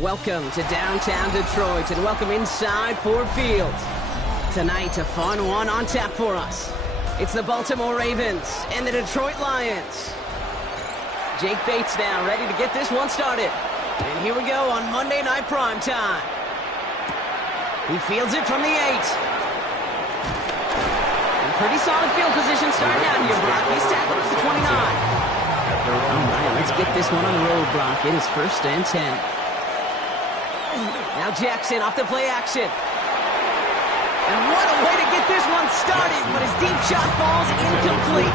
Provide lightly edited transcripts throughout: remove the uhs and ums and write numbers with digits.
Welcome to downtown Detroit and welcome inside Ford Field. Tonight, a fun one on tap for us. It's the Baltimore Ravens and the Detroit Lions. Jake Bates now ready to get this one started. And here we go on Monday Night Prime Time. He fields it from the 8. In pretty solid field position starting out here, Brock. He's tackled at the 29. All right, let's get this one on the road, Brock. It is 1st and 10. Now Jackson off the play action. And what a way to get this one started, but his deep shot falls incomplete.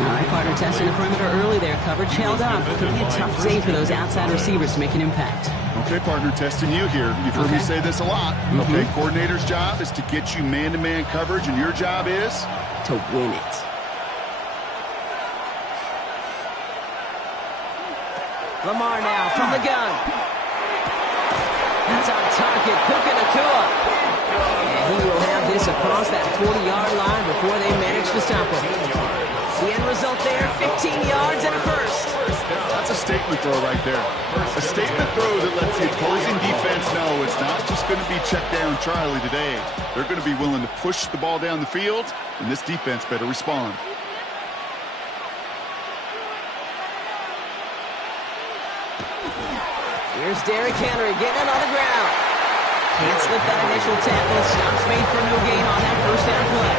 All right, partner, testing the perimeter early there. Coverage held up. It could be a tough day for those outside receivers to make an impact. Okay, partner, testing you here. You've heard me say this a lot. Okay, coordinator's job is to get you man-to-man coverage, and your job is? To win it. Lamar now from the gun. That's on target, Puka Nacua. And he will have this across that 40-yard line before they manage to stop him. The end result there, 15 yards and a first. That's a statement throw right there. A statement throw that lets the opposing defense know it's not just going to be check down Charlie today. They're going to be willing to push the ball down the field, and this defense better respond. Here's Derrick Henry getting it on the ground. Can't slip that initial tackle. Stops made for no gain on that first down play.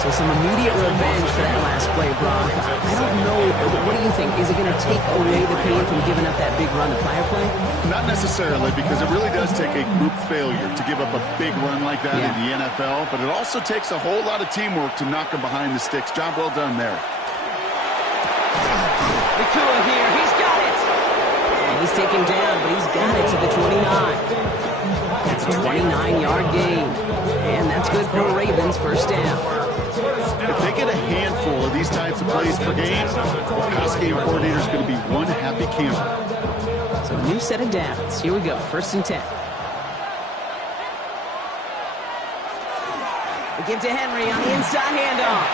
So some immediate revenge for that last play, Brock. I don't know. What do you think? Is it going to take away the pain from giving up that big run the prior play? Not necessarily, because it really does take a group failure to give up a big run like that in the NFL, but it also takes a whole lot of teamwork to knock him behind the sticks. Job well done there. Nacua here. He's got it. He's taken down, but he's got it to the 29. That's a 29-yard gain. And that's good for Ravens first down. If they get a handful of these types of plays per game, the pass game coordinator is going to be one happy camper. So a new set of downs. Here we go, 1st and 10. We give to Henry on the inside handoff.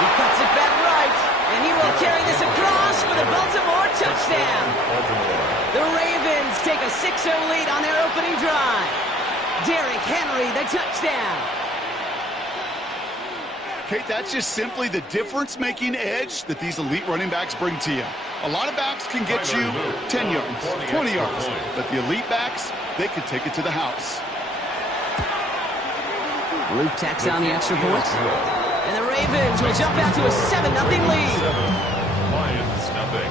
He cuts it back right. And he will carry this across for the Baltimore touchdown. The Ravens take a 6-0 lead on their opening drive. Derrick Henry, the touchdown. Kate, that's just simply the difference-making edge that these elite running backs bring to you. A lot of backs can get you 10 yards, 20 yards, but the elite backs, they can take it to the house. Luke tacks on the extra point. And the Ravens will jump out to a 7-0 lead. Lions nothing.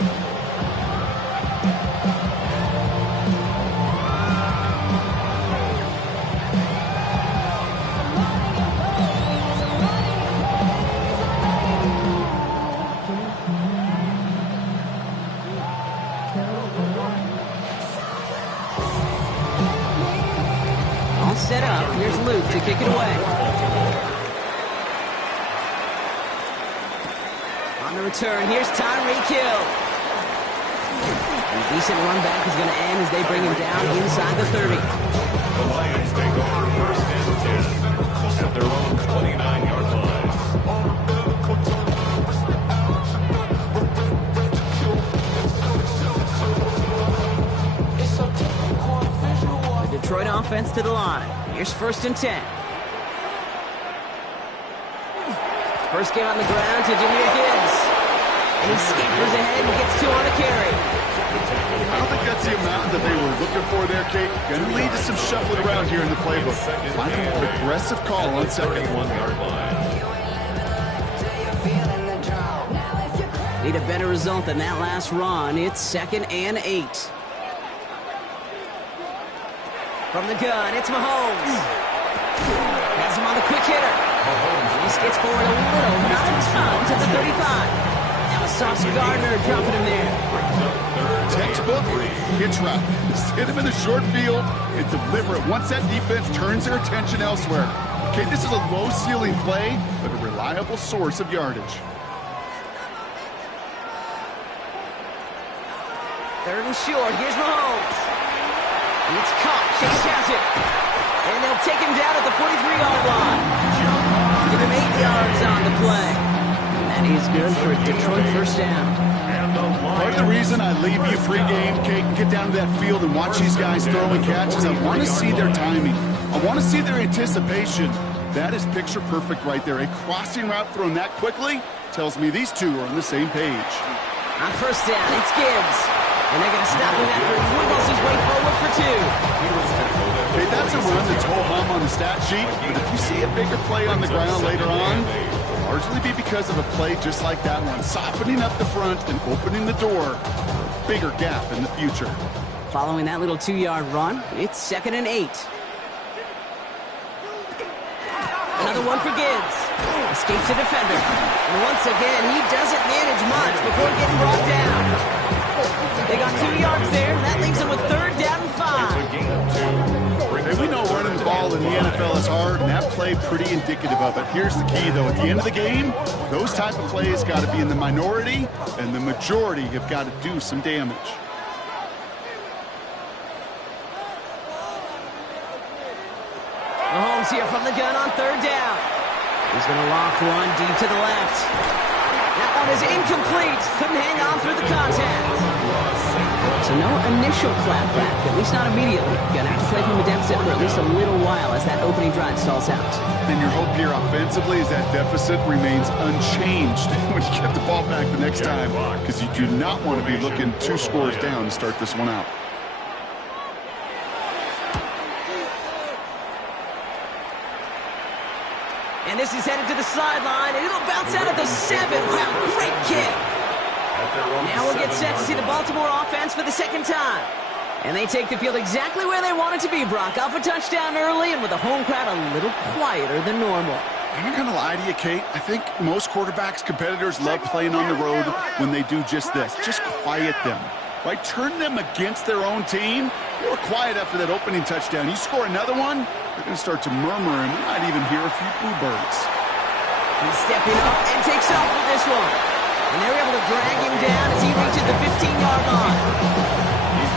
All set up. Here's Luke to kick it away. On the return, here's Tyreek Hill. A decent run back is going to end as they bring him down inside the 30. The Lions take over first and 10 at their own 29-yard line. The Detroit offense to the line. Here's first and 10. First game on the ground to Jahmyr Gibbs. And he scampers ahead and gets 2 on the carry. I don't think that's the amount that they were looking for there, Kate. Going to lead to some shuffling around here in the playbook. Find a more aggressive call on second. 1-yard line. Need a better result than that last run. It's 2nd and 8. From the gun, it's Mahomes. Has him on the quick hitter. He skids forward a little, not a ton, to the 35. Now Sauce Gardner dropping him there. Textbook hitch route. Just hit him in the short field and deliver it once that defense turns their attention elsewhere. Okay, this is a low-ceiling play, but a reliable source of yardage. 3rd and short. Here's Mahomes. It's caught. Chase has it. And they'll take him down at the 43-yard line. Give him 8 yards on the play. And that is good for a Detroit first down. Part of the reason I leave you pregame, Kate, and get down to that field and watch these guys throwing catches, I want to see their timing. I want to see their anticipation. That is picture perfect right there. A crossing route thrown that quickly tells me these two are on the same page. On first down, it's Gibbs. And they're going to stop him after he wiggles his way forward for 2. Okay, that's a run that's whole hum on the stat sheet, but if you see a bigger play on the ground later on, it'll largely be because of a play just like that one, softening up the front and opening the door for a bigger gap in the future. Following that little 2-yard run, it's 2nd and 8. Another one for Gibbs. Escapes a defender. And once again, he doesn't manage much before getting brought down. They got 2 yards there, and that leaves them with 3rd down and 5. Hey, we know running the ball in the NFL is hard, and that play pretty indicative of it. Here's the key, though. At the end of the game, those type of plays got to be in the minority, and the majority have got to do some damage. Mahomes here from the gun on 3rd down. He's going to loft one deep to the left. That one is incomplete. Couldn't hang on through the contact. So no initial clapback, at least not immediately. Going to have to play from the deficit for at least a little while as that opening drive stalls out. And your hope here offensively is that deficit remains unchanged when you get the ball back the next time, because you do not want to be looking 2 scores down to start this one out. And this is headed to the sideline, and it'll bounce out at the 7. Wow, great kick. Now we'll get set to see the Baltimore offense for the 2nd time. And they take the field exactly where they want it to be, Brock. Off a touchdown early, and with the home crowd a little quieter than normal. I'm not going to lie to you, Kate. I think most quarterbacks, competitors love playing on the road when they do just this. Just quiet them. Right? Turn them against their own team. They were quiet after that opening touchdown. You score another one, they're going to start to murmur, and we might even hear a few bluebirds. He's stepping up and takes off with this one. And they're able to drag him down as he reaches the 15-yard line.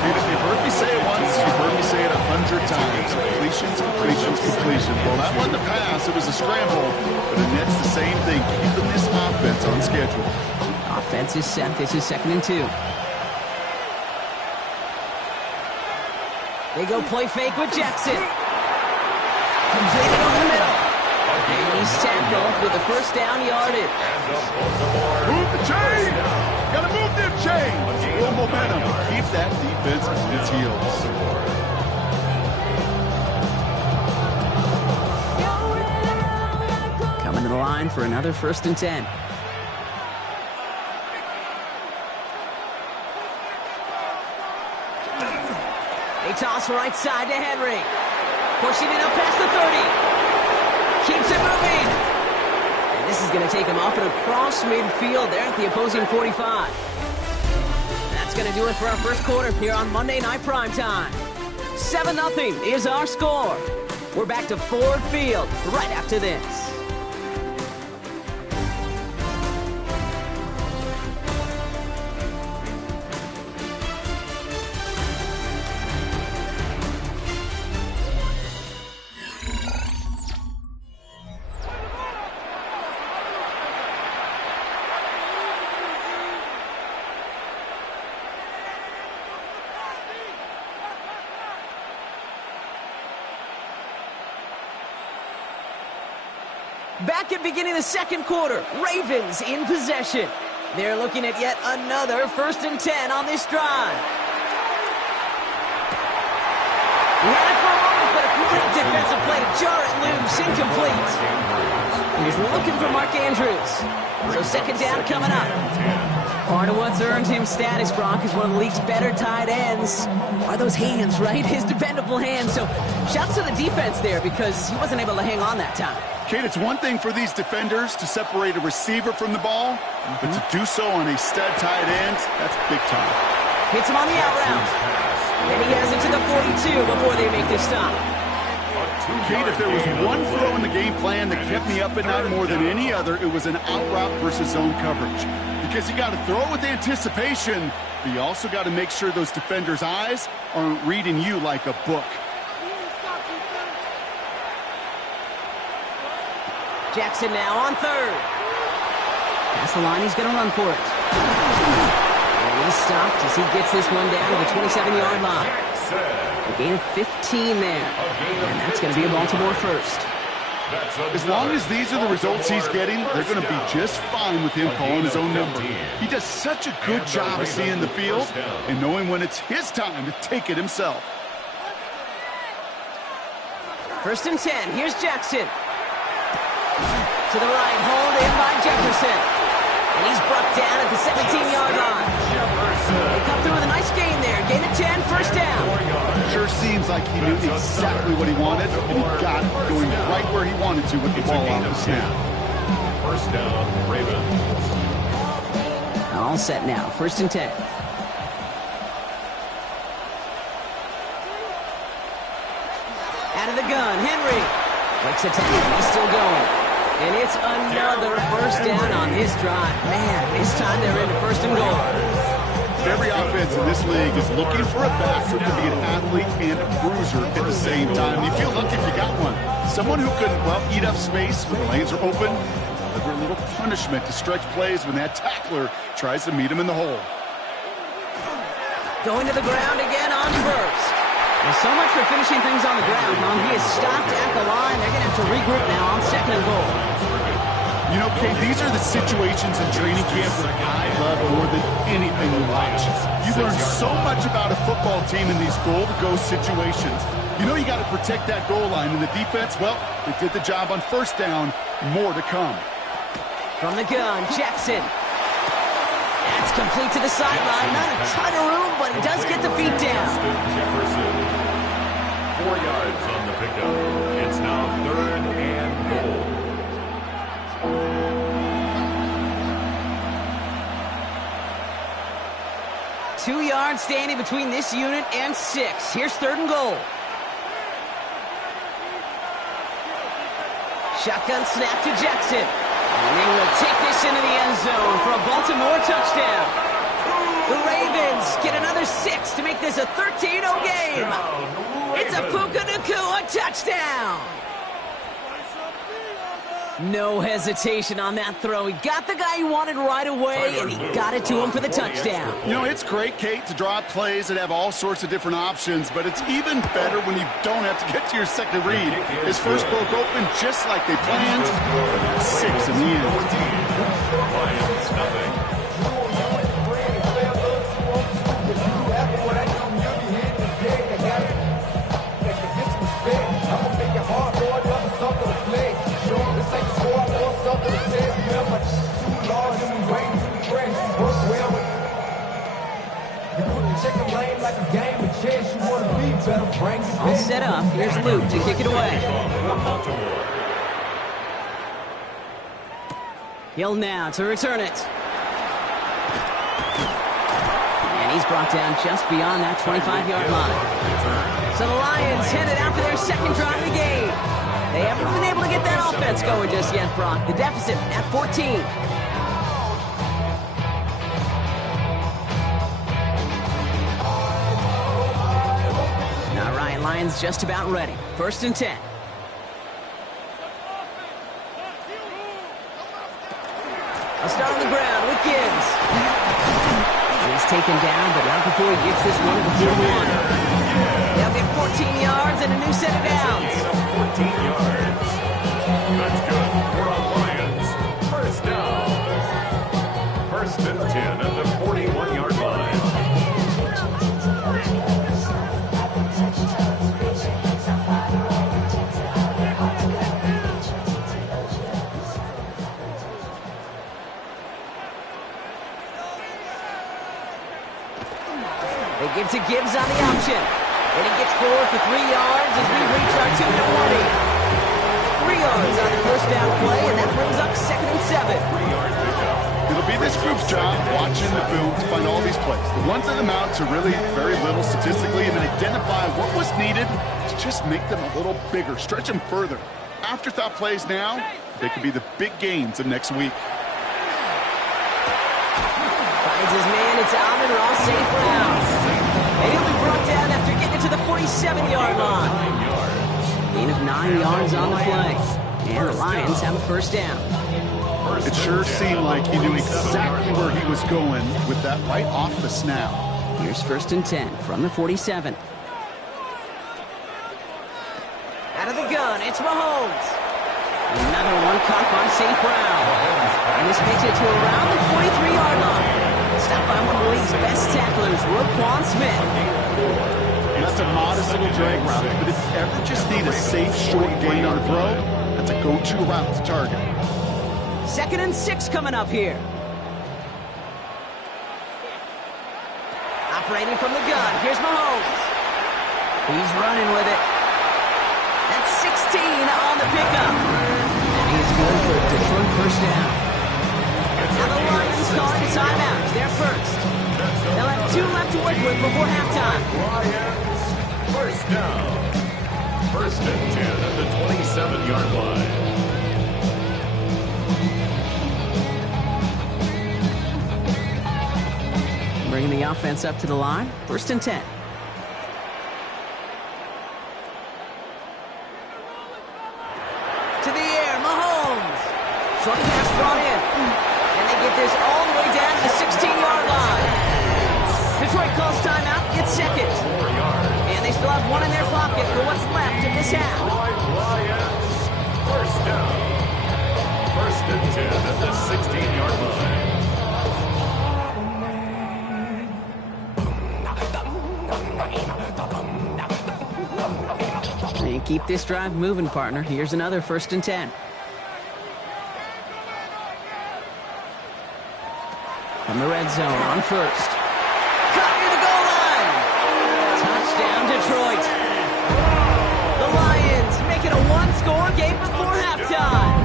If you've heard me say it once, you've heard me say it 100 times. Completions, completions, completions. Well, that wasn't a pass. It was a scramble. But the Nets, the same thing, keeping this offense on schedule. Offense is set. This is 2nd and 2. They go play fake with Jackson. Completed over the middle. And he's tackled with the first down yardage. Move the chain! Gotta move them chains! A little momentum. Keep that defense on its heels. Coming to the line for another 1st and 10. They toss right side to Henry. Pushing it up past the 30. Keeps it moving. And this is going to take him up and across midfield there at the opposing 45. That's going to do it for our first quarter here on Monday Night Primetime. 7-0 is our score. We're back to Ford Field right after this. Back at beginning the second quarter, Ravens in possession. They're looking at yet another 1st and 10 on this drive. He had it for a moment, but a great defensive play to jar it loose, incomplete. He's looking for Mark Andrews. So 2nd down coming up. Part of what's earned him status, Brock, is one of the league's better tight ends. Are those hands, right? His dependable hands. So shouts to the defense there because he wasn't able to hang on that time. Kate, it's one thing for these defenders to separate a receiver from the ball, but to do so on a stud tight end, that's big time. Hits him on the out route. Then he has it to the 42 before they make this stop. Kate, if there was one throw in the game plan that kept me up at night more than any other, it was an out route versus zone coverage. Because you got to throw with anticipation, but you also got to make sure those defenders' eyes aren't reading you like a book. Jackson now on 3rd. Past the line, he's going to run for it. And he's stopped as he gets this one down to the 27-yard line. A gain of 15 there. And that's going to be a Baltimore 1st. As long as these are the results he's getting, they're going to be just fine with him calling his own number. He does such a good job of seeing the field and knowing when it's his time to take it himself. 1st and 10. Here's Jackson. To the right, hauled in by Jefferson. And he's brought down at the 17-yard line. They come through with a nice gain there. Gain of 10, 1st down. Sure seems like he knew exactly what he wanted, and he got it going right where he wanted to with the ball off the snap. 1st down, Ravens. All set now, 1st and 10. Out of the gun, Henry. Breaks a tackle, he's still going. And it's another 1st down on this drive. Man, this time they're into 1st and goal. Every offense in this league is looking for a back who can be an athlete and a bruiser at the same time. You feel lucky if you got one. Someone who can, well, eat up space when the lanes are open, deliver a little punishment to stretch plays when that tackler tries to meet him in the hole. Going to the ground again on 1st. Well, so much for finishing things on the ground, huh? He is stopped at the line. They're going to have to regroup now on 2nd and goal. You know, Kate, these are the situations in training camp that I love more than anything to watch. You learn so much about a football team in these goal-to-go situations. You know you got to protect that goal line, and the defense, well, they did the job on 1st down. More to come. From the gun, Jackson. That's complete to the sideline. Not a ton of room, but he does get the feet down. Jefferson. 4 yards on the pickup. It's now 3rd and goal. Two yards standing between this unit and 6. Here's 3rd and goal. Shotgun snap to Jackson. And they will take this into the end zone for a Baltimore touchdown. The Ravens get another 6 to make this a 13-0 game. It's a Puka Nacua touchdown. No hesitation on that throw. He got the guy he wanted right away, and he got it to him for the touchdown. You know, it's great, Kate, to draw up plays that have all sorts of different options, but it's even better when you don't have to get to your second read. His first broke open just like they planned. 6 in the end. Lions, nothing. This ain't score or something to All set up. Here's Luke to kick it away. Hill now to return it. And he's brought down just beyond that 25-yard line. So the Lions headed out for their second drive of the game. They haven't been able to get that offense going just yet, Brock. The deficit at 14. All right, Lions just about ready. 1st and 10. A start on the ground with Gibbs. He's taken down, but not before he gets this one to the 41. They'll get 14 yards and a new set of downs. 14 yards. That's good for the Lions. First down. 1st and 10 at the 41-yard line. They give to Gibbs on the option. And he gets forward for 3 yards as we reach our 2-20. 3 yards on the first down play, and that brings up 2nd and 7. It'll be this group's job watching the film to find all these plays. The ones that amount to really very little statistically, and then identify what was needed to just make them a little bigger, stretch them further. Afterthought plays now, they could be the big gains of next week. Finds his man, it's Amon-Ra St. Brown. And he'll be brought down after getting to the 47-yard line. Gain of 9 yards on the play. And the Lions have a first down. It sure seemed like he knew exactly where he was going with that right off the snap. Here's 1st and 10 from the 47. Out of the gun, it's Mahomes. Another one caught by St. Brown. And this makes it to around the 43-yard line. Stopped by one of the league's best tacklers, Roquan Smith. And that's a modest little drag route, but if you ever just need a safe, short gain on a throw, that's a go-to route to target. 2nd and 6 coming up here. Operating from the gun, here's Mahomes. He's running with it. That's 16 on the pickup. And he's good for a Detroit first down. Now the Lions calling a timeout. They're first. They'll have 2 left to work with before halftime. Lions, first down. 1st and 10 at the 27-yard line. Bringing the offense up to the line. 1st and 10. To the air, Mahomes. Short pass brought in. And they get this all the way down to the 16-yard line. Detroit calls timeout. It's 2nd. 4 yards. And they still have 1 in their pocket for what's left of this half. Lions, first down. 1st and 10 at the 16-yard line. And keep this drive moving, partner. Here's another 1st and 10. From the red zone on 1st. Caught near the goal line. Touchdown, Detroit. The Lions make it a 1-score game before halftime.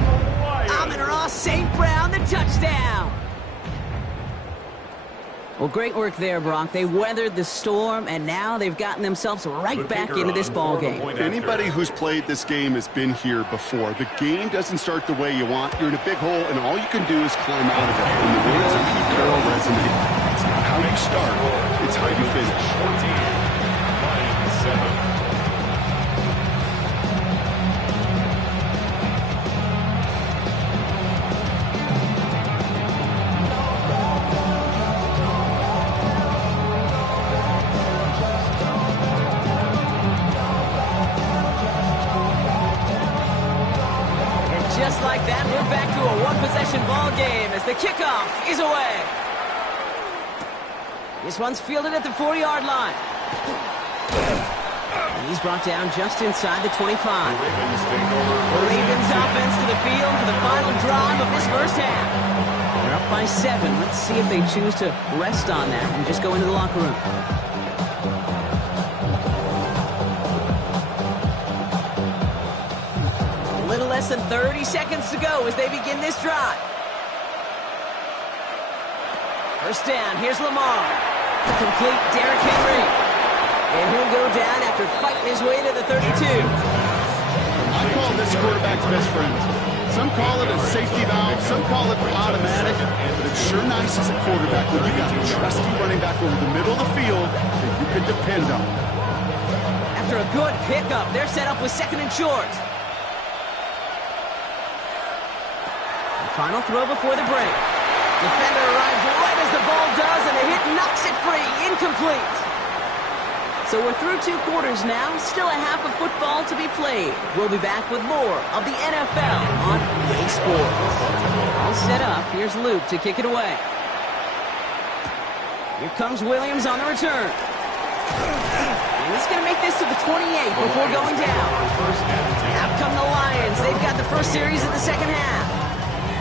Amon-Ra St. Brown, the touchdown. Well, great work there, Brock. They weathered the storm, and now they've gotten themselves right back into this ball game. Anybody who's played this game has been here before. The game doesn't start the way you want. You're in a big hole, and all you can do is climb out of it. And the words of Pete Carroll resonate. It's not how you start, it's how you finish. 14, 7. Just like that, we're back to a one-possession ball game as the kickoff is away. This one's fielded at the 4-yard line. And he's brought down just inside the 25. The Ravens offense to the field for the final drive of this first half. They're up by 7. Let's see if they choose to rest on that and just go into the locker room. A little less than 30 seconds to go as they begin this drive. First down, here's Lamar. Complete Derrick Henry. And he'll go down after fighting his way to the 32. I call this quarterback's best friend. Some call it a safety valve, some call it automatic, but it's sure nice as a quarterback when you got a trusty running back over the middle of the field that you can depend on. After a good pickup, they're set up with 2nd and short. The final throw before the break. Defender arrives right as the ball does, and the hit knocks it free. Incomplete. So we're through 2 quarters now. Still a half of football to be played. We'll be back with more of the NFL on EA Sports. All set up. Here's Luke to kick it away. Here comes Williams on the return. And he's going to make this to the 28 before going down. Out come the Lions. They've got the first series of the second half.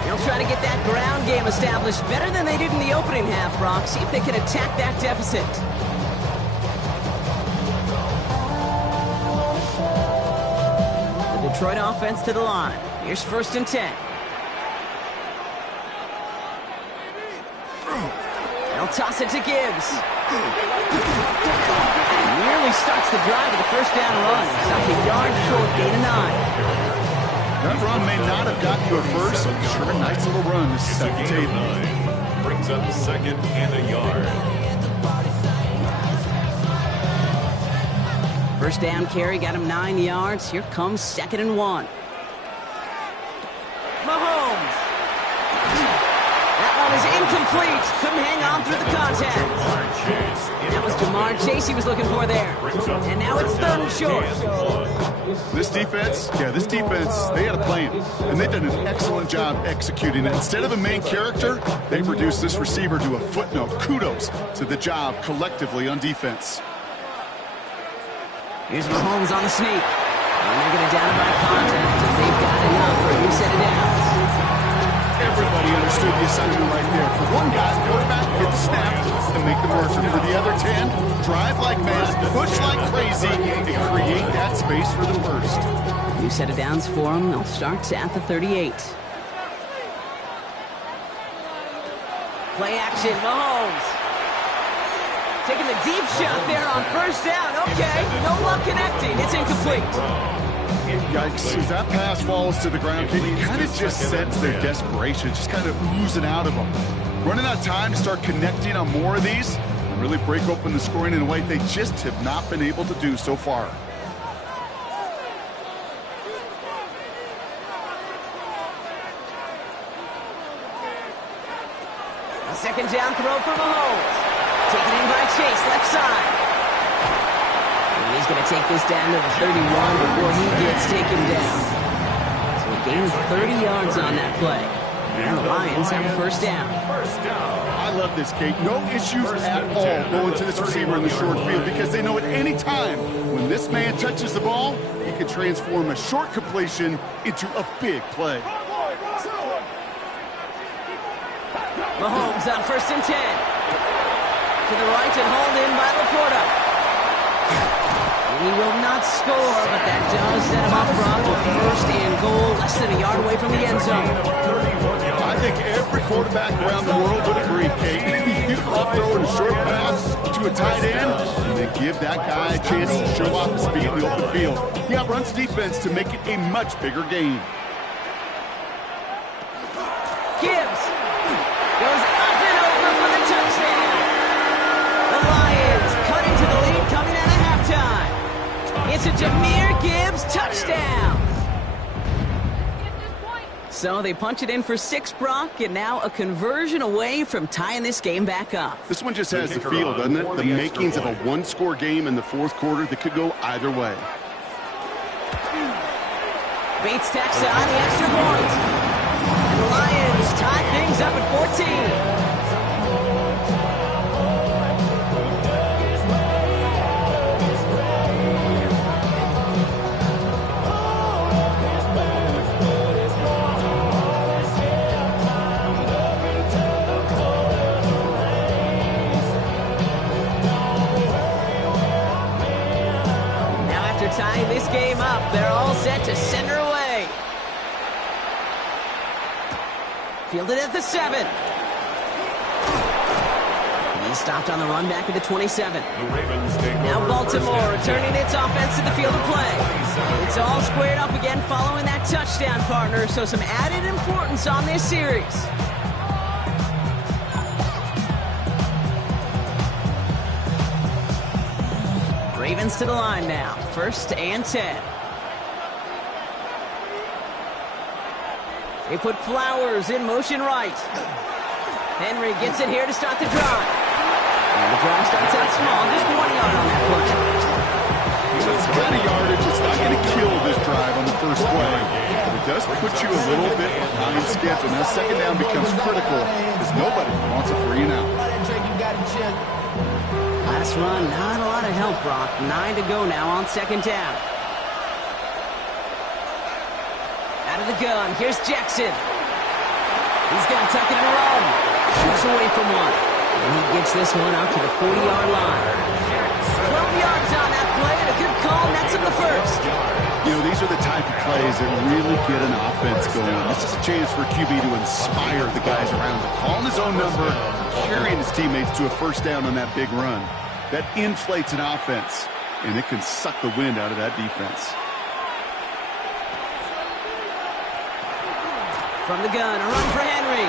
They'll try to get that ground game established better than they did in the opening half, Brock. See if they can attack that deficit. The Detroit offense to the line. Here's 1st and 10. They'll toss it to Gibbs. Nearly starts the drive with the first down run. Stopped a yard short, gain of 9. That run may not have gotten you a first, but sure a nice little run to set the table. Brings up 2nd and a yard. First down carry got him 9 yards. Here comes 2nd and 1. Mahomes. That one is incomplete. Couldn't hang on through the contact. That was Jamar Chase he was looking for there. And now it's 3rd and short. This defense, they had a plan, and they've done an excellent job executing it. Instead of a main character, they reduced this receiver to a footnote. Kudos to the job collectively on defense. Here's Mahomes on the sneak. And they're going to down him by contact as they've got enough for a new set of downs. Everybody understood the assignment right there. For one guy, the quarterback, get the snap and make the marker. For the other 10, drive like mad, push like crazy, and create that space for the first. New set of downs for them. They'll start at the 38. Play action, Mahomes. Taking the deep shot there on first down. Okay, no luck connecting. It's incomplete. Yikes, as that pass falls to the ground, you kind of just sense their desperation, just kind of oozing out of them. Running out of time to start connecting on more of these and really break open the scoring in a way they just have not been able to do so far. A 2nd down throw for Mahomes. Taken in by Chase, left side. And he's going to take this down to the 31 before he gets taken down. So a gain of 30 yards on that play. And the Lions have a first down. I love this, Kate. No issues at all going to this receiver in the short field because they know at any time when this man touches the ball, he can transform a short completion into a big play. Mahomes on 1st and 10. To the right and hauled in by Laporta. And he will not score, but that does set him up front with 1st and goal, less than a yard away from the end zone. I think every quarterback around the world would agree, Kate. You love throwing a short pass to a tight end and then give that guy a chance to show off his speed in the open field. He outruns defense to make it a much bigger game. Gibbs goes up and over for the touchdown. The Lions cut into the lead coming out of halftime. It's a Jahmyr Gibbs touchdown. So they punch it in for 6, Brock, and now a conversion away from tying this game back up. This one just has the feel, doesn't it? The makings of a one-score game in the 4th quarter that could go either way. Bates tacks on the extra point. And the Lions tie things up at 14. Fielded at the 7. He's stopped on the run back at the 27. The Ravens take Now over Baltimore first and 10. returning its offense to the field of play. It's all squared up again following that touchdown, partner, so some added importance on this series. Ravens to the line now. 1st and 10. They put Flowers in motion right. Henry gets it here to start the drive. And the drive starts out small, just 1 yard on that play. This kind of yardage, it's not going to kill this drive on the first play, but it does put you a little bit behind schedule. Now, 2nd down becomes critical because nobody wants a 3 and out. Last run, not a lot of help, Brock. 9 to go now on 2nd down. Out of the gun, here's Jackson. He's got to tuck it and run. Shoots away from one. And he gets this one out to the 40-yard line. 12 yards on that play, and a good call nets him the first. You know, these are the type of plays that really get an offense going. This is a chance for QB to inspire the guys around him. Calling his own number, carrying his teammates to a 1st down on that big run. That inflates an offense, and it can suck the wind out of that defense. From the gun, a run for Henry.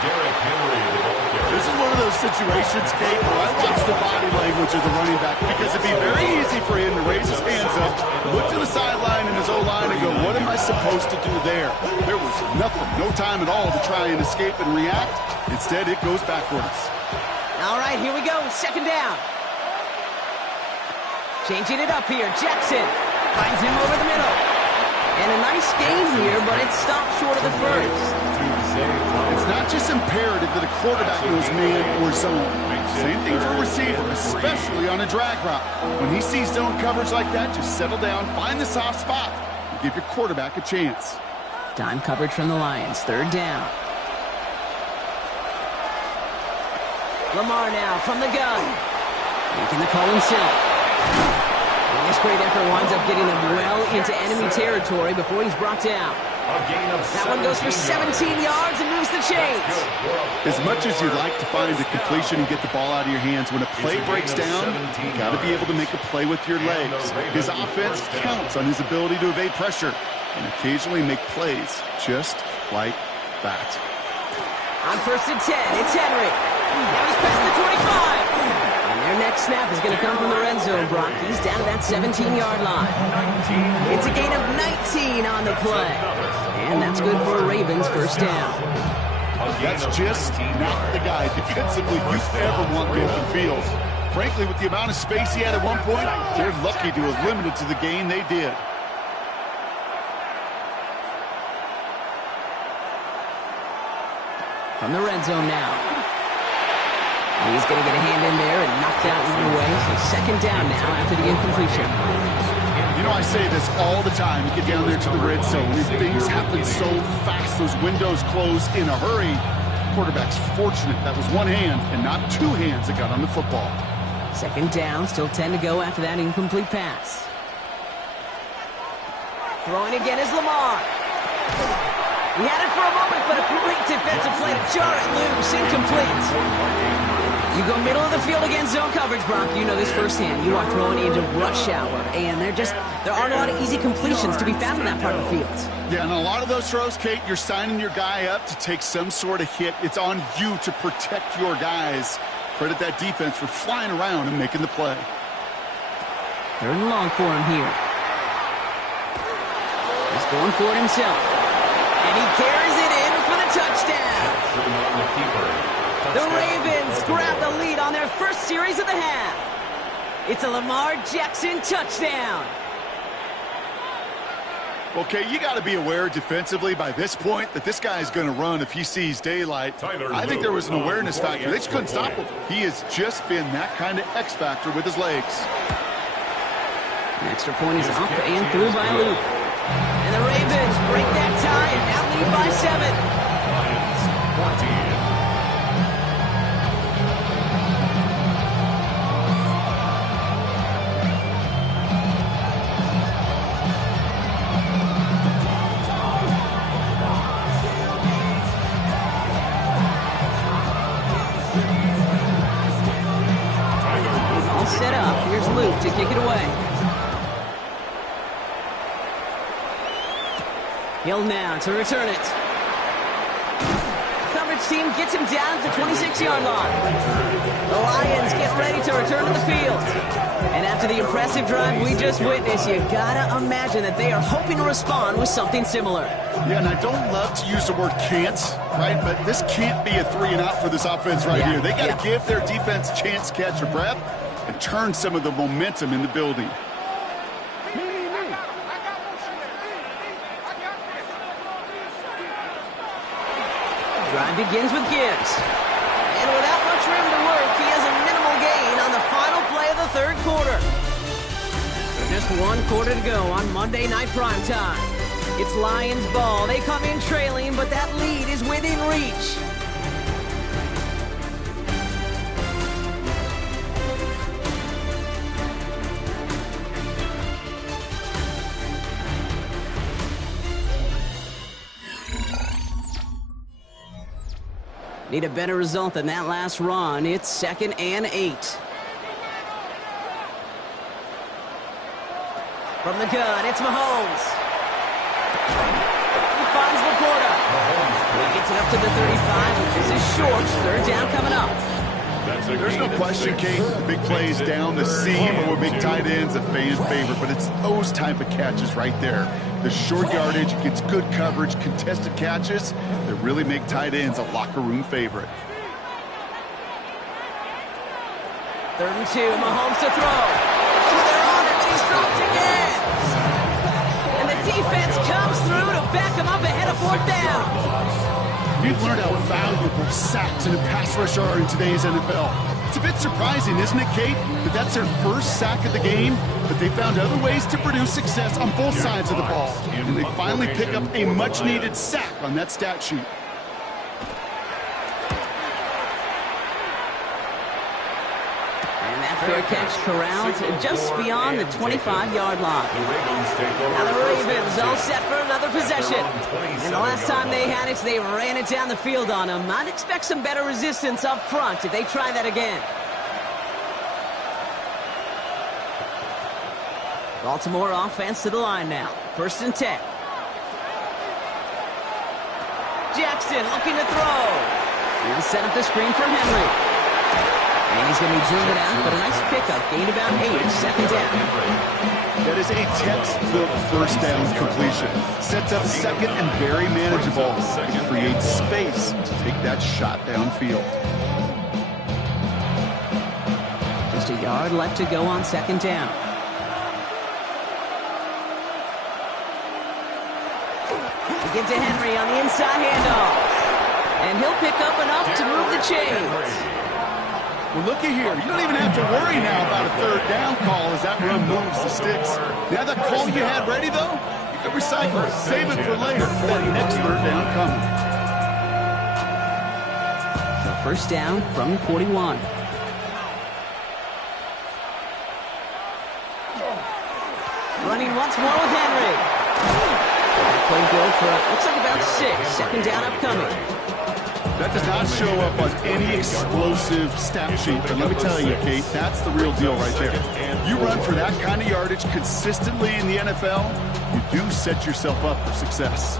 Derrick Henry, the ball carrier. This is one of those situations, Kate, where I watch the body language of the running back because it'd be very easy for him to raise his hands up, look to the sideline in his O-line and go, what am I supposed to do there? There was nothing, no time at all to try and escape and react. Instead, it goes backwards. All right, here we go. 2nd down. Changing it up here. Jackson finds him over the middle. And a nice gain here, but it stopped short of the first. It's not just imperative that a quarterback knows man or zone. Same thing for a receiver, especially on a drag route. When he sees zone coverage like that, just settle down, find the soft spot, and give your quarterback a chance. Dime coverage from the Lions. 3rd down. Lamar now from the gun. Making the call himself. And this great effort winds up getting him well into enemy territory before he's brought down. That one goes for 17 yards and moves the chains. As much as you'd like to find a completion and get the ball out of your hands, when a play breaks down, you got to be able to make a play with your legs. His offense counts on his ability to evade pressure and occasionally make plays just like that. On 1st and 10, it's Henry. Now he's past the 25. And their next snap is going to come from the red zone, Brock. He's down to that 17-yard line. It's a gain of 19 on the play. And that's good for a Ravens 1st down. That's just not the guy defensively you ever want in the field. Frankly, with the amount of space he had at one point, they're lucky to have limited to the gain they did. From the red zone now. He's going to get a hand in there and knock that one away. So 2nd down now after the incompletion. You know, I say this all the time. You get down there to the red zone. These things happen so fast. Those windows close in a hurry. Quarterback's fortunate that was one hand and not 2 hands that got on the football. 2nd down, still 10 to go after that incomplete pass. Throwing again is Lamar. He had it for a moment, but a great defensive play to jar it loose. Incomplete. You go middle of the field against zone coverage, Brock. You know this firsthand. You are throwing into rush hour, and there aren't a lot of easy completions to be found in that part of the field. Yeah, and a lot of those throws, Kate, you're signing your guy up to take some sort of hit. It's on you to protect your guys. Credit that defense for flying around and making the play. 3rd and long for him here. He's going for it himself. And he carries it in for the touchdown. The Ravens grab the lead on their first series of the half. It's a Lamar Jackson touchdown. Okay, you got to be aware defensively by this point that this guy is going to run if he sees daylight. I think there was an awareness factor. They just couldn't stop him. He has just been that kind of X factor with his legs. An extra point is up and through by Luke. And the Ravens break that tie and now lead by 7. Lions 14. to kick it away. Hill now to return it. Coverage team gets him down at the 26-yard line. The Lions get ready to return to the field. And after the impressive drive we just witnessed, you gotta imagine that they are hoping to respond with something similar. Yeah, and I don't love to use the word can't, right? But this can't be a 3-and-out for this offense right here. They got to give their defense a chance to catch their breath and turn some of the momentum in the building. Drive begins with Gibbs. And without much room to work, he has a minimal gain on the final play of the third quarter. Just one quarter to go on Monday Night Primetime. It's Lions ball. They come in trailing, but that lead is within reach. Need a better result than that last run. It's 2nd and 8. From the gun, it's Mahomes. He finds Laporta. He gets it up to the 35, which is his short. Third down coming up. There's no question, Kate. Big plays down the seam or big tight ends, a fan favorite, but it's those type of catches right there. The short yardage, it gets good coverage, contested catches that really make tight ends a locker room favorite. 3rd and 2, Mahomes to throw. Oh, they're on it, and he's dropped again. And the defense comes through to back him up ahead of 4th down. We've learned how valuable sacks and pass rush are in today's NFL. It's a bit surprising, isn't it, Kate, that that's their first sack of the game, but they found other ways to produce success on both sides of the ball. And they finally pick up a much-needed sack on that stat sheet. Fair catch corralled just beyond the 25-yard line. Now the Ravens all set for another possession. And the last time they had it, they ran it down the field on them. I'd expect some better resistance up front if they try that again. Baltimore offense to the line now. 1st and 10. Jackson looking to throw. He'll set up the screen for Henry. And he's going to be driven out, but a nice pickup. Gain about 8, 2nd down. That is a textbook first down completion. Sets up 2nd and very manageable. It creates space to take that shot downfield. Just a yard left to go on 2nd down. We get to Henry on the inside handoff. And he'll pick up enough to move the chains. Well, looky here. You don't even have to worry now about a 3rd down call as that run moves the sticks. Now that call you had ready, though, you can recycle it. Save it for later for that next 3rd down coming. So 1st down from the 41. Running once more with Henry. Play good for, looks like about 6. 2nd down upcoming. That does not show up on any explosive stat sheet, but let me tell you, Kate, that's the real deal right there. You run for that kind of yardage consistently in the NFL, you do set yourself up for success.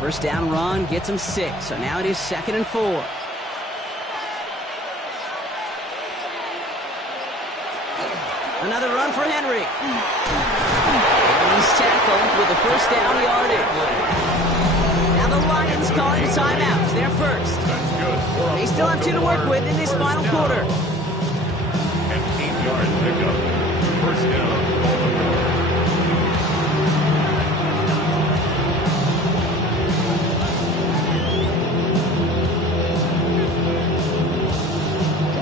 1st down run gets him 6, so now it is 2nd and 4. Another run for Henry. And he's tackled with the 1st down yardage. Now the Lions calling timeouts. They're first. They still have 2 to work with in this final quarter. An 8-yard pickup. 1st down, Baltimore.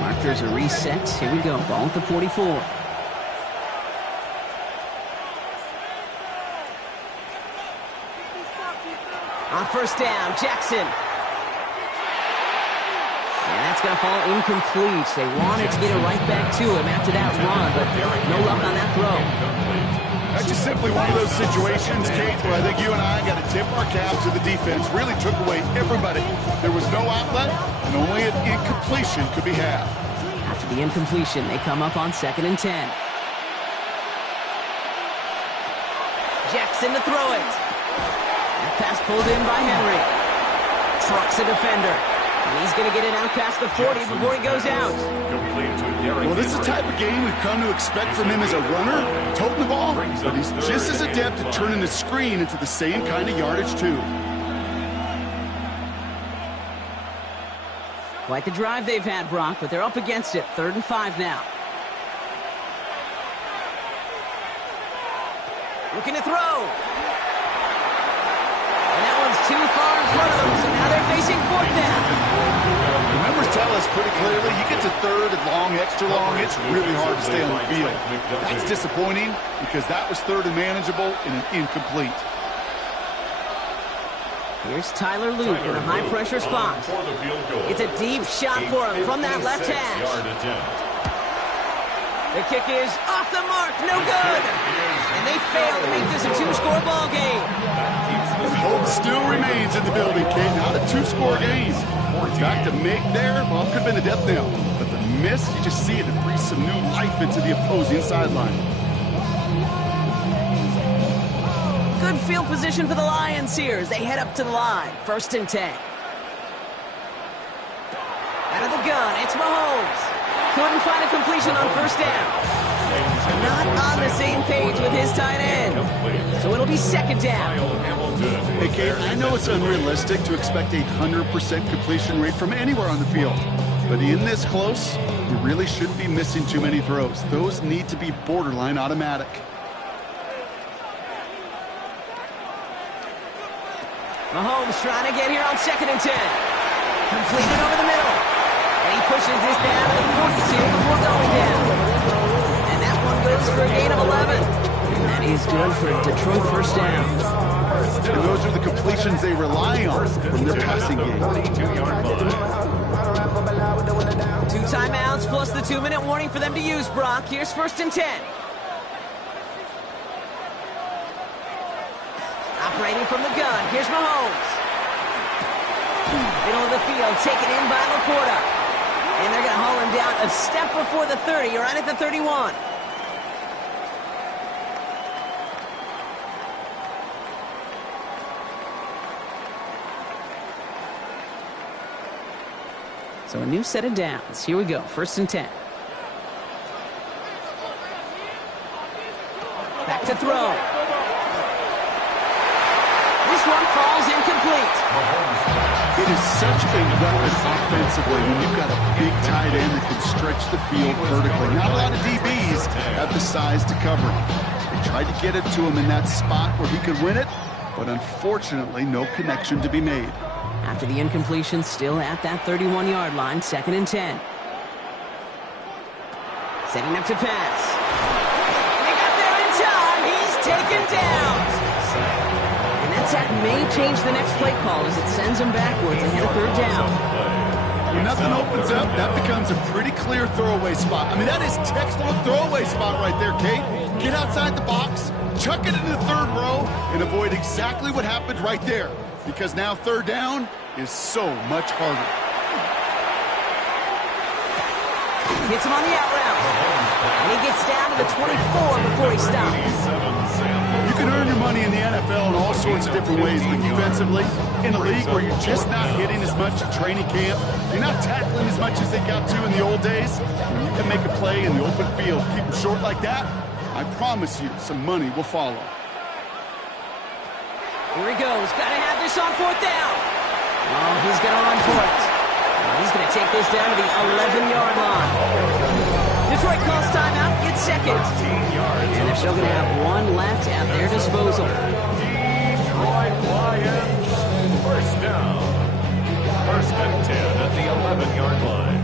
Markers are reset. Here we go. Ball at the 44. On 1st down, Jackson. And that's going to fall incomplete. They wanted to get it right back to him after that run, but no luck on that throw. That's just simply one of those situations, Kate, where I think you and I got to tip our cap to the defense. Really took away everybody. There was no outlet, and only an incompletion could be had. After the incompletion, they come up on 2nd and 10. Jackson to throw it. That pass pulled in by Henry. Trucks a defender. And he's going to get it out past the 40 before he goes out. Well, this is the type of game we've come to expect from him as a runner, toting the ball, but he's just as adept at turning the screen into the same kind of yardage, too. Quite the drive they've had, Brock, but they're up against it. 3rd and 5 now. Looking to throw. And that one's too far in front of them, so now they're facing 4th down. The numbers tell us pretty clearly, you get to 3rd and long, extra long, it's really hard to stay on the field. That's disappointing because that was 3rd and manageable and an incomplete. Here's Tyler Luke in a high-pressure spot. It's a deep shot for him from that left hash. The kick is off the mark, no good. And they fail to make this a 2-score ball game. Hope still remains in the building, Kate. Not a 2-score game. In fact, a make there, well, it could have been a death knell. But the miss, you just see it breathe some new life into the opposing sideline. Good field position for the Lions here as they head up to the line. 1st and 10. Out of the gun, it's Mahomes. Couldn't find a completion on 1st down. Not on the same page with his tight end. So it'll be 2nd down. Hey, Kate, I know it's unrealistic to expect a 100% completion rate from anywhere on the field. But in this close, you really shouldn't be missing too many throws. Those need to be borderline automatic. Mahomes trying to get here on 2nd and 10. Completed over the middle. And he pushes this down to the 42 before going down. And that one goes for a gain of 11. And that is good for Detroit 1st down. And those are the completions they rely on from their passing game. 2 timeouts plus the 2-minute warning for them to use, Brock. Here's 1st and 10. Operating from the gun, here's Mahomes. Middle of the field, taken in by Laporta. And they're going to haul him down a step before the 30, right at the 31. So a new set of downs. Here we go, 1st and 10. Back to throw. This one falls incomplete. It is such a weapon offensively when you've got a big tight end that can stretch the field vertically. Not a lot of DBs have the size to cover him. They tried to get it to him in that spot where he could win it, but unfortunately no connection to be made. After the incompletion, still at that 31-yard line, 2nd and 10. Setting up to pass. And they got there in time. He's taken down. And that sack may change the next play call as it sends him backwards ahead of 3rd down. When nothing opens up, that becomes a pretty clear throwaway spot. I mean, that is textbook throwaway spot right there, Kate. Get outside the box, chuck it into the 3rd row, and avoid exactly what happened right there. Because now 3rd down is so much harder. Hits him on the out route. And he gets down to the 24 before he stops. You can earn your money in the NFL in all sorts of different ways, but defensively, in a league where you're just not hitting as much at training camp, you're not tackling as much as they got to in the old days, when you can make a play in the open field, keep them short like that, I promise you some money will follow. Here he goes. Got to have this on 4th down. Oh, he's going to run for it. He's going to take this down to the 11-yard line. Detroit calls timeout. It's 2nd. And they're still going to have 1 left at their disposal. Detroit Lions, 1st down. 1st and 10 at the 11-yard line.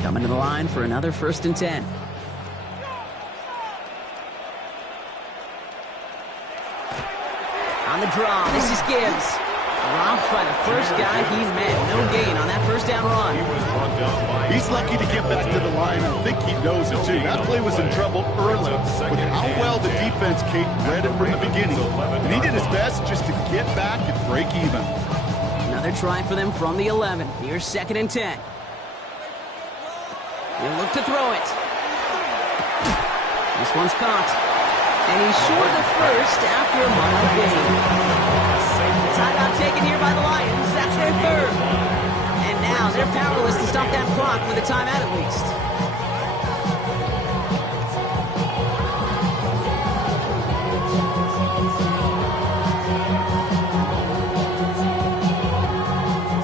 Coming to the line for another 1st and 10. On the draw, this is Gibbs. Dropped by the first guy he met. No gain on that 1st down run. He's lucky to get back to the line, and I think he knows it too. That play was in trouble early with how well the defense, Kate, read it from the beginning. And he did his best just to get back and break even. Another try for them from the 11. Here's 2nd and 10. He'll look to throw it. This one's caught. And he's short of first after a mile gain. Timeout taken here by the Lions. That's their third. And now they're powerless to stop that clock with a timeout at least.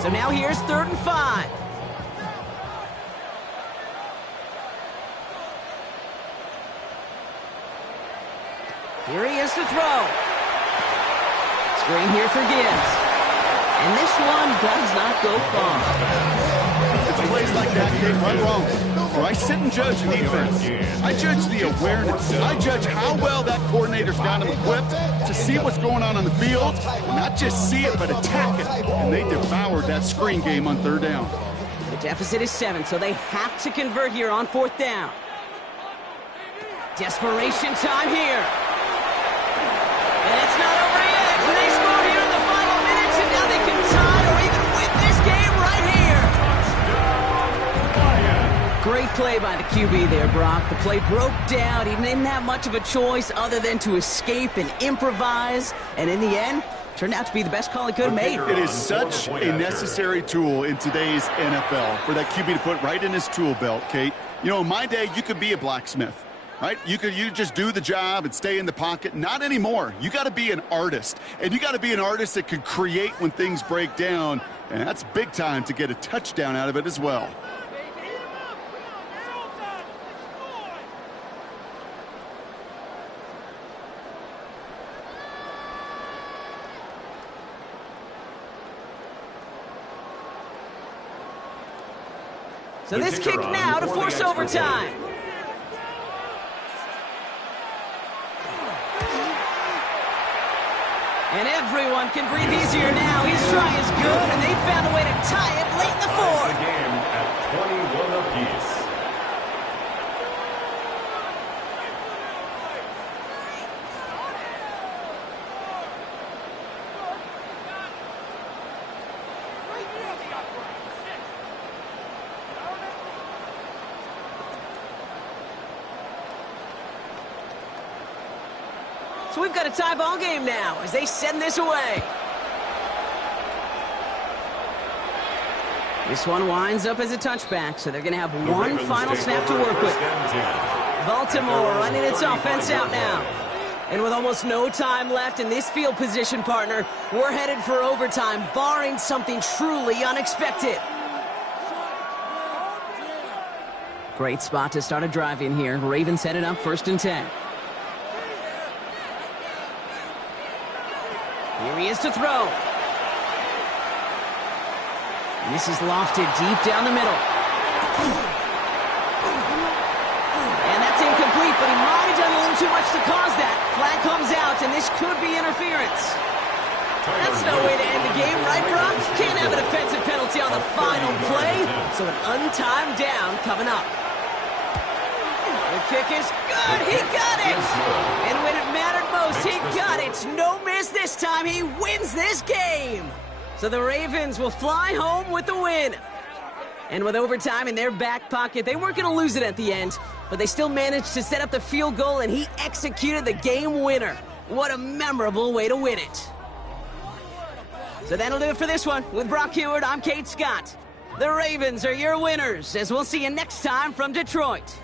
So now here's 3rd and 5. Here he is to throw. Screen here for Gibbs. And this one does not go far. It's plays like that can't run wrong. Or I sit and judge defense. I judge the awareness. I judge how well that coordinator's got him equipped to see what's going on the field. And not just see it, but attack it. And they devoured that screen game on 3rd down. The deficit is 7, so they have to convert here on 4th down. Desperation time here. And it's not over yet. They score here in the final minutes, and now they can tie or even win this game right here. Great play by the QB there, Brock. The play broke down. He didn't have much of a choice other than to escape and improvise. And in the end, turned out to be the best call he could have made. It is such a necessary tool in today's NFL for that QB to put right in his tool belt, Kate. You know, in my day, you could be a blacksmith. Right? You just do the job and stay in the pocket. Not anymore. You got to be an artist. And you got to be an artist that can create when things break down. And that's big time to get a touchdown out of it as well. So this kick now to force overtime. And everyone can breathe easier now. His try is good, and they found a way to tie it late in the 4th. The game at 21 apiece. So we've got a tie ball game now as they send this away. This one winds up as a touchback, so they're going to have one final snap to work with. Baltimore running its offense out now. And with almost no time left in this field position, partner, we're headed for overtime, barring something truly unexpected. Great spot to start a drive in here. Ravens headed up 1st and 10. Here he is to throw. And this is lofted deep down the middle. And that's incomplete, but he might have done a little too much to cause that. Flag comes out, and this could be interference. That's no way to end the game, right, Brock? Can't have an offensive penalty on the final play, so an untimed down coming up. The kick is good. He got it. And when it mattered most, he got it. No miss this time. He wins this game. So the Ravens will fly home with the win. And with overtime in their back pocket, they weren't going to lose it at the end, but they still managed to set up the field goal, and he executed the game winner. What a memorable way to win it. So that'll do it for this one. With Brock Huard, I'm Kate Scott. The Ravens are your winners, as we'll see you next time from Detroit.